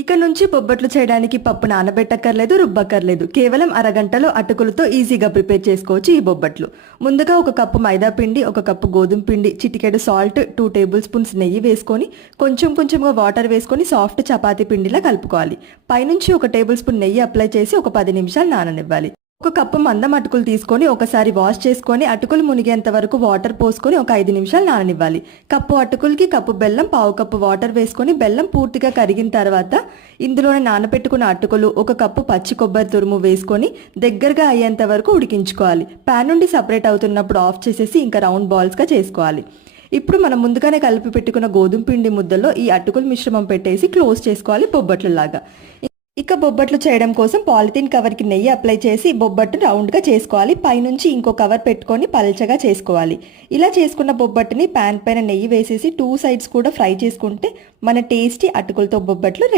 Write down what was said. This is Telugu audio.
ఇక నుంచి బొబ్బట్లు చేయడానికి పప్పు నానబెట్టక్కర్లేదు, రుబ్బక్కర్లేదు. కేవలం అరగంటలో అటుకులతో ఈజీగా ప్రిపేర్ చేసుకోవచ్చు ఈ బొబ్బట్లు. ముందుగా ఒక కప్పు మైదా పిండి, ఒక కప్పు గోధుమ పిండి, చిటికెడు సాల్ట్, 2 టేబుల్ స్పూన్స్ నెయ్యి వేసుకొని కొంచెం కొంచెంగా వాటర్ వేసుకొని సాఫ్ట్ చపాతీ పిండిలా కలుపుకోవాలి. పైనుంచి ఒక టేబుల్ స్పూన్ నెయ్యి అప్లై చేసి ఒక 10 నిమిషాలు నాననివ్వాలి. ఒక కప్పు మందం అటుకులు తీసుకొని ఒకసారి వాష్ చేసుకొని అటుకులు మునిగేంత వరకు వాటర్ పోసుకొని ఒక 5 నిమిషాలు నాననివ్వాలి. కప్పు అటుకులకి కప్పు బెల్లం, పావు కప్పు వాటర్ వేసుకొని బెల్లం పూర్తిగా కరిగిన తర్వాత ఇందులోనే నానబెట్టుకున్న అటుకులు, ఒక కప్పు పచ్చి కొబ్బరి తురుము వేసుకొని దగ్గరగా అయ్యేంత వరకు ఉడికించుకోవాలి. ప్యాన్ నుండి సపరేట్ అవుతున్నప్పుడు ఆఫ్ చేసేసి ఇంకా రౌండ్ బాల్స్గా చేసుకోవాలి. ఇప్పుడు మనం ముందుగానే కలిపి పెట్టుకున్న గోధుమ పిండి ముద్దలో ఈ అటుకుల మిశ్రమం పెట్టేసి క్లోజ్ చేసుకోవాలి బొబ్బట్లలాగా. ఇక బొబ్బట్లు చేయడం కోసం పాలిథిన్ కవర్కి నెయ్యి అప్లై చేసి బొబ్బట్టు రౌండ్గా చేసుకోవాలి. పైనుంచి ఇంకో కవర్ పెట్టుకొని పల్చగా చేసుకోవాలి. ఇలా చేసుకున్న బొబ్బట్టుని ప్యాన్ పైన నెయ్యి వేసేసి 2 సైడ్స్ కూడా ఫ్రై చేసుకుంటే మన టేస్టీ అటుకులతో బొబ్బట్లు